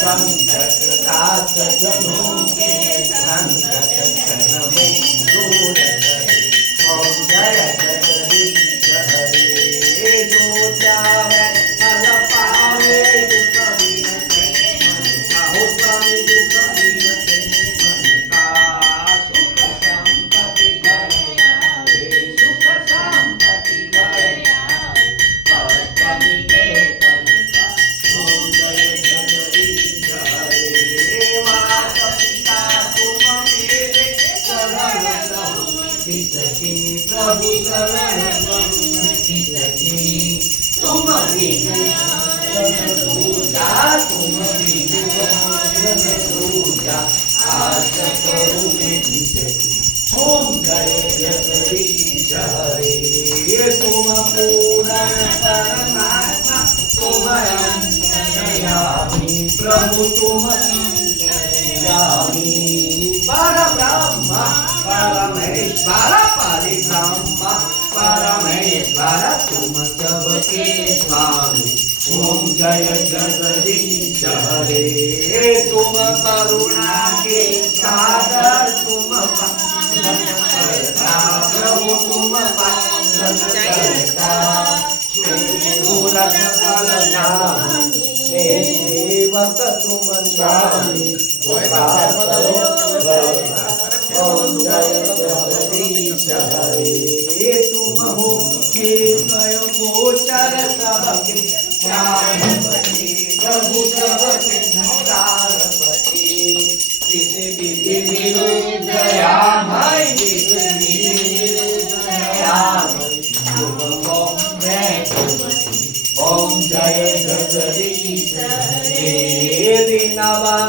संकट काट जनों के संकट क्षण में दूर करे। ओम जय जगदीश हरे। जो चाहे फल पावे दुख बिनते मन का। हो स्वामी दुख बिनते मन का। सुख संपत्ति घर आवे। सुख संपत्ति घर आवे। कष्ट मिटे तन का। ओम जय जगदीश हरे। माता पिता तुम मेरे शरण रहो। किसकी प्रभु शरण किसकी तुम बिनु दूजा। तुम बिनु दूजा आस करूँ किसकी। ओम जय जगदीश हरे। तुम पूर्ण परमात्मा तुम अंतर्यामी प्रभु तुम अंतर्यामी। परब्रह्म परमेश्वर परिब्रह्म परमेश्वर तुम सबके स्वामी। ओम जय जगदीश हरे। तुम करुणा के सागर तुम प्रभु तुम मूलक सेवक तुम स्वामी। ओम जय जगदीश हरे। तुम हो केशव गोचर सबके प्राणपति प्रभु सबके प्राणपति। किस विधि विरुद्ध दयामय किस विधि विरुद्ध दयामय तुम हो मैं तुमति। ओम जय जगदीश हरे। दीनवान